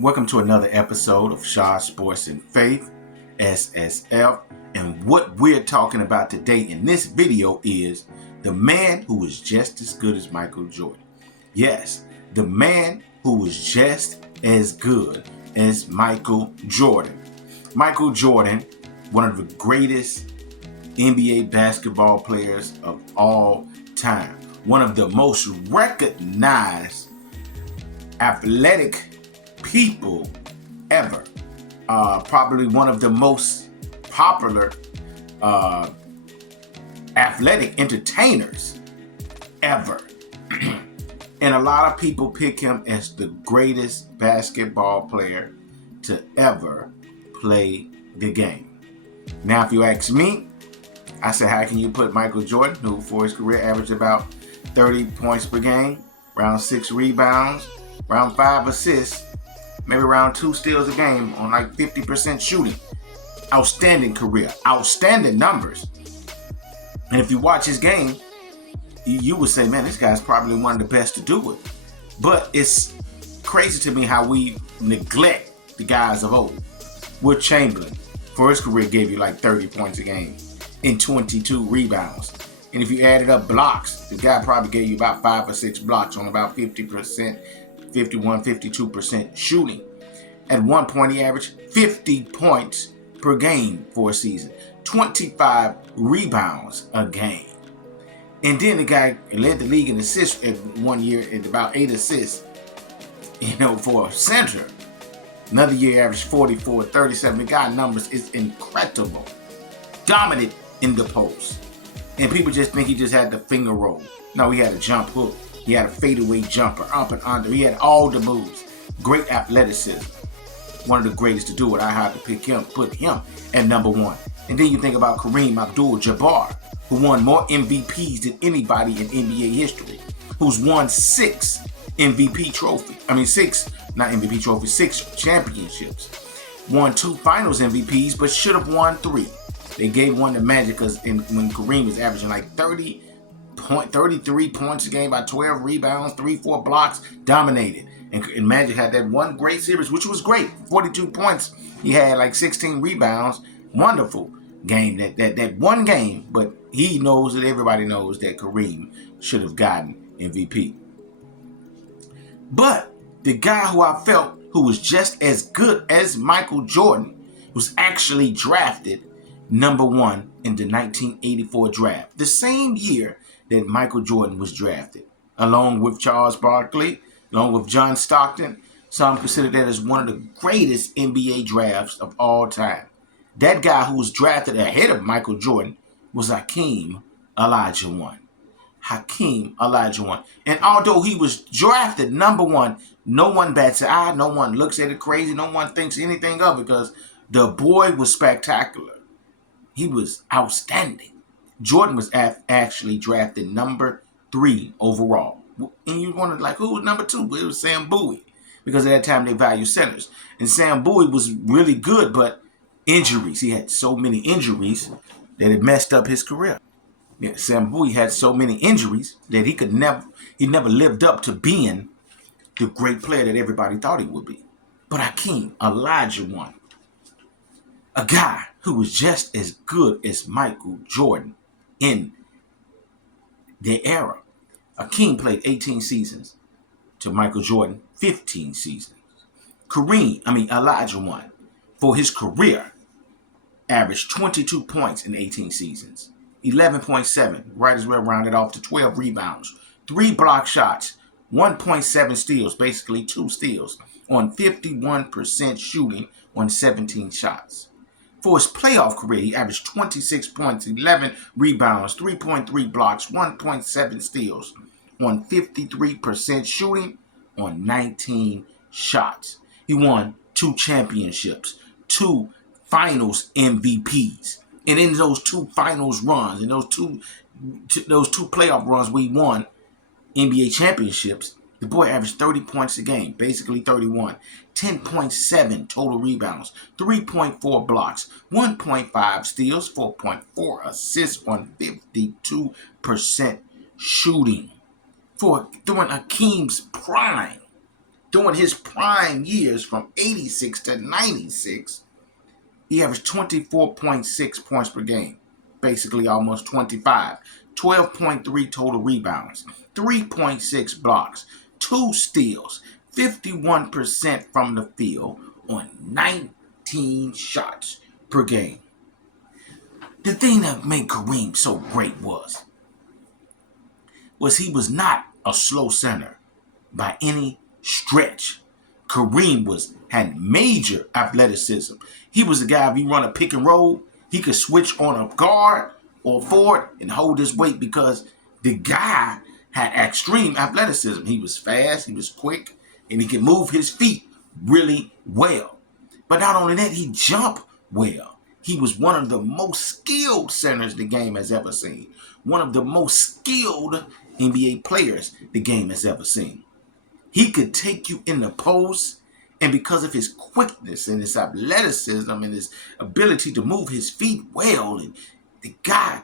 Welcome to another episode of Shaw Sports and Faith, SSF. And what we're talking about today in this video is the man who was just as good as Michael Jordan. Yes, the man who was just as good as Michael Jordan. Michael Jordan, one of the greatest NBA basketball players of all time. One of the most recognized athletic people ever. Probably one of the most popular athletic entertainers ever. And a lot of people pick him as the greatest basketball player to ever play the game. Now, if you ask me, I say, how can you put Michael Jordan, who for his career averaged about 30 points per game, around 6 rebounds, around 5 assists, maybe around 2 steals a game on like 50% shooting. Outstanding career, outstanding numbers. And if you watch his game, you would say, man, this guy's probably one of the best to do it. But it's crazy to me how we neglect the guys of old. Wilt Chamberlain, for his career, gave you like 30 points a game and 22 rebounds. And if you added up blocks, the guy probably gave you about 5 or 6 blocks on about 50%, 51, 52% shooting. At one point, he averaged 50 points per game for a season, 25 rebounds a game. And then the guy led the league in assists at 1 year at about 8 assists, for a center. Another year averaged 44, 37. The guy numbers is incredible. Dominant in the post. And people just think he just had the finger roll. No, he had a jump hook. He had a fadeaway jumper, up and under. He had all the moves. Great athleticism. One of the greatest to do it. I had to put him at number 1. And then you think about Kareem Abdul-Jabbar, who won more MVPs than anybody in NBA history, who's won 6 MVP trophies. 6 championships. Won 2 finals MVPs, but should have won 3. They gave one to Magic because when Kareem was averaging like 33 points a game, by 12 rebounds, 3-4 blocks, dominated. And Magic had that one great series, which was great. 42 points. He had like 16 rebounds. Wonderful game. That one game, but he knows that everybody knows that Kareem should have gotten MVP. But the guy who I felt who was just as good as Michael Jordan was actually drafted number 1 in the 1984 draft. The same year that Michael Jordan was drafted, along with Charles Barkley, along with John Stockton. Some consider that as one of the greatest NBA drafts of all time. That guy who was drafted ahead of Michael Jordan was Hakeem Olajuwon. Hakeem Olajuwon. And although he was drafted number 1, no one bats an eye, no one looks at it crazy, no one thinks anything of it because the boy was spectacular. He was outstanding. Jordan was actually drafted number 3 overall. And you wondered, like, who was number 2? Well, it was Sam Bowie. Because at that time, they value centers. And Sam Bowie was really good, but injuries. He had so many injuries that it messed up his career. Yeah, Sam Bowie had so many injuries that he never lived up to being the great player that everybody thought he would be. But Hakeem Olajuwon, a guy who was just as good as Michael Jordan in their era. Hakeem played 18 seasons to Michael Jordan 15 seasons. Olajuwon, for his career, averaged 22 points in 18 seasons. 11.7, right as well rounded off to 12 rebounds, 3 block shots, 1.7 steals, basically 2 steals, on 51% shooting on 17 shots. For his playoff career, he averaged 26 points, 11 rebounds, 3.3 blocks, 1.7 steals, on 53% shooting on 19 shots. He won 2 championships, 2 finals MVPs. And in those 2 finals runs, in those two playoff runs we won NBA championships, the boy averaged 30 points a game, basically 31, 10.7 total rebounds, 3.4 blocks, 1.5 steals, 4.4 assists on 52% shooting. During Hakeem's prime, During his prime years from 86 to 96, he averaged 24.6 points per game, basically almost 25, 12.3 total rebounds, 3.6 blocks, 2 steals, 51% from the field on 19 shots per game. The thing that made Kareem so great was he was not a slow center by any stretch. Kareem had major athleticism. He was a guy, if he run a pick and roll, he could switch on a guard or forward and hold his weight because the guy had extreme athleticism. He was fast, he was quick, and he could move his feet really well. But not only that, he jumped well. He was one of the most skilled centers the game has ever seen. One of the most skilled NBA players the game has ever seen. He could take you in the post, and because of his quickness and his athleticism and his ability to move his feet well, and the guy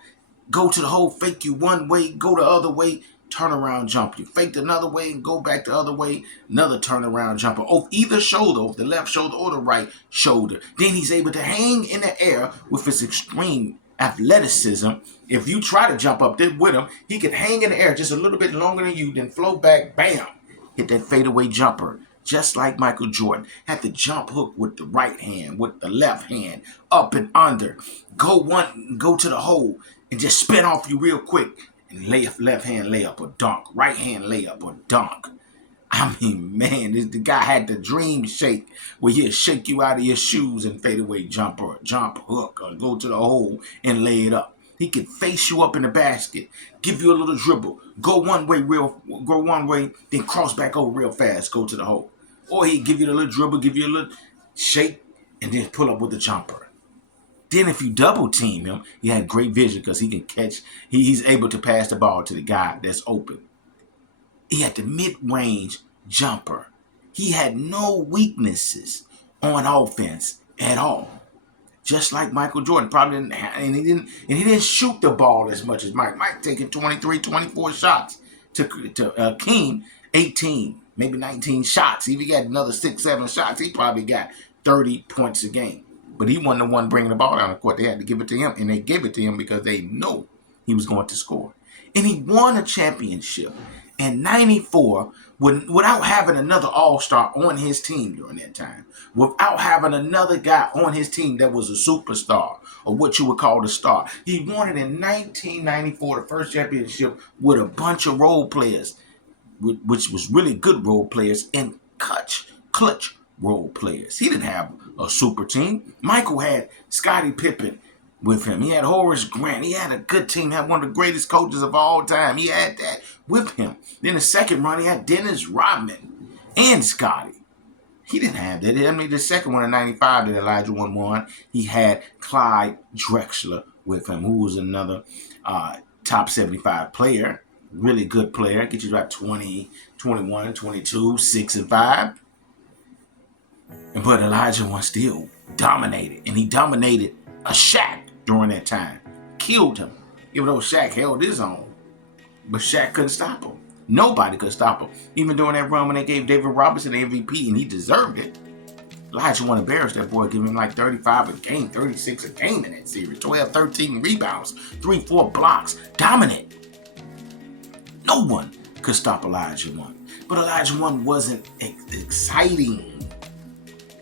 go to the hole, fake you one way, go the other way, turn around, jump you. Faked another way and go back the other way, another turnaround jumper. Off either shoulder, off the left shoulder or the right shoulder. Then he's able to hang in the air with his extreme athleticism. If you try to jump up there with him, he can hang in the air just a little bit longer than you, then flow back, bam, hit that fadeaway jumper. Just like Michael Jordan, had the jump hook with the right hand, with the left hand, up and under. Go to the hole and just spin off you real quick. And left hand layup or dunk, right hand layup or dunk. I mean, man, the guy had the dream shake where he'll shake you out of your shoes and fadeaway jumper or jump hook or go to the hole and lay it up. He could face you up in the basket, give you a little dribble, go one way, then cross back over real fast, go to the hole. Or he'd give you a little dribble, give you a little shake, and then pull up with the jumper. Then if you double team him, he had great vision because he can catch. He's able to pass the ball to the guy that's open. He had the mid-range jumper. He had no weaknesses on offense at all. Just like Michael Jordan, probably didn't have, and he didn't shoot the ball as much as Mike. Mike taking 23, 24 shots to Hakeem, 18, maybe 19 shots. If he got another 6, 7 shots, he probably got 30 points a game. But he wasn't the one bringing the ball down the court. They had to give it to him, and they gave it to him because they know he was going to score. And he won a championship in 94 without having another all-star on his team during that time, without having another guy on his team that was a superstar or what you would call a star. He won it in 1994, the first championship, with a bunch of role players, which was really good role players and clutch role players. He didn't have a super team. Michael had Scottie Pippen with him. He had Horace Grant. He had a good team. He had one of the greatest coaches of all time. He had that with him. Then the second run, he had Dennis Rodman and Scottie. He didn't have that. I mean, the second one in 95 that Olajuwon won, he had Clyde Drexler with him, who was another top 75 player. Really good player. Get you about 20, 21, 22, 6 and 5. But Olajuwon still dominated. And he dominated a Shaq during that time. Killed him. Even though Shaq held his own. But Shaq couldn't stop him. Nobody could stop him. Even during that run when they gave David Robinson the MVP and he deserved it. Olajuwon embarrassed that boy, giving him like 35 a game, 36 a game in that series. 12, 13 rebounds, 3, 4 blocks. Dominant. No one could stop Olajuwon. But Olajuwon wasn't exciting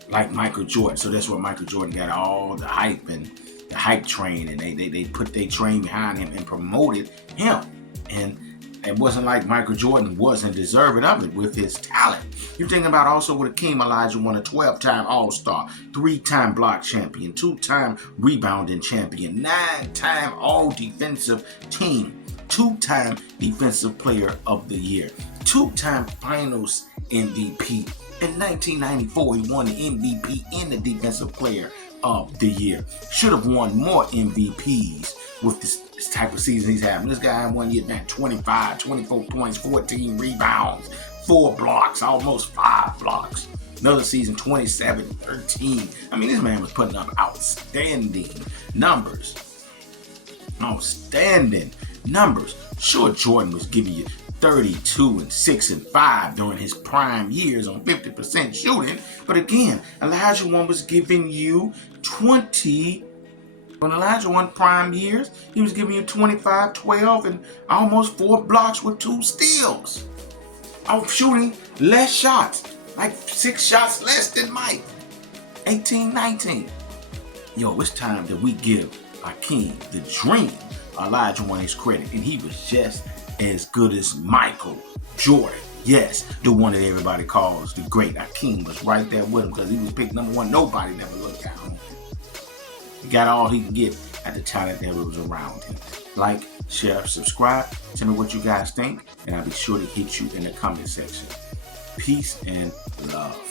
like Michael Jordan. So that's where Michael Jordan got all the hype and the hype train, and they put their train behind him and promoted him. And it wasn't like Michael Jordan wasn't deserving of it with his talent. You're thinking about also with Hakeem Olajuwon, a 12-time All-Star, 3-time block champion, 2-time rebounding champion, 9-time All-Defensive Team, 2-time Defensive Player of the Year, 2-time Finals MVP. In 1994, he won the MVP and the Defensive Player of the Year. Should have won more MVPs with this type of season he's having. This guy in 1 year had 25, 24 points, 14 rebounds, 4 blocks, almost 5 blocks. Another season, 27, 13. I mean, this man was putting up outstanding numbers. Outstanding numbers. Sure, Jordan was giving you 32 and 6 and 5 during his prime years on 50% shooting. But again, Olajuwon was giving you 20. When Olajuwon prime years, he was giving you 25, 12, and almost 4 blocks with 2 steals. I'm shooting less shots, like 6 shots less than Mike. 18, 19. Yo, it's time that we give Hakeem, the dream, Olajuwon his credit. And he was just as good as Michael Jordan. Yes, the one that everybody calls the great. Hakeem was right there with him because he was picked number 1. Nobody never looked down on him. He got all he could get at the talent that was around him. Like, share, subscribe. Tell me what you guys think, and I'll be sure to hit you in the comment section. Peace and love.